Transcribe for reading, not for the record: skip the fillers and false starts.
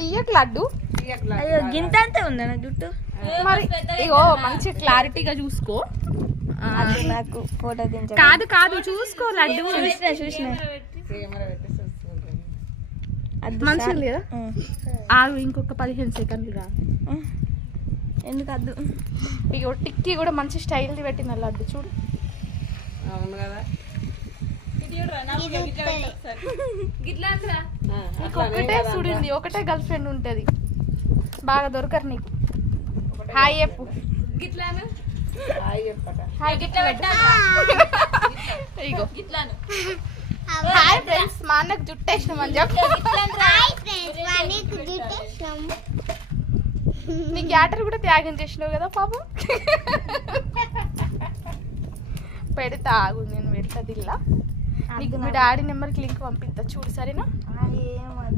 తీయకు లడ్డు. అయ్యో గింత అంతే ఉందా నా జుట్టు? మరి ఇగో మంచి క్లారిటీగా చూసుకో. అది నాకు ఫోటో దించ. కాదు కాదు చూసుకో లడ్డు. చూసిన మంచిగా లేదా? ఆగు ఇంకొక 15 సెకండ్లు రా. ఎందుకు అద్దు? ఇగో టిక్కీ కూడా మంచి స్టైల్ పెట్టిన లడ్డు చూడు. అవును కదా. ఒకటే చూడండి, ఒకటే గర్ల్ ఫ్రెండ్ ఉంటది, బాగా దొరకరు నీకు. హాయ్ చెప్పు. ఇగో హాయ్ ఫ్రెండ్స్, మా అన్నకు జుట్టేసినామని చెప్పు. నీ గ్యాటర్ కూడా త్యాగం చేసినావు కదా పాపం. పెడతా ఆగు, నేను పెడతా దిల్లా. నీకు మీ డాడీ నెంబర్కి లింక్ పంపిస్తా చూడు, సరేనా?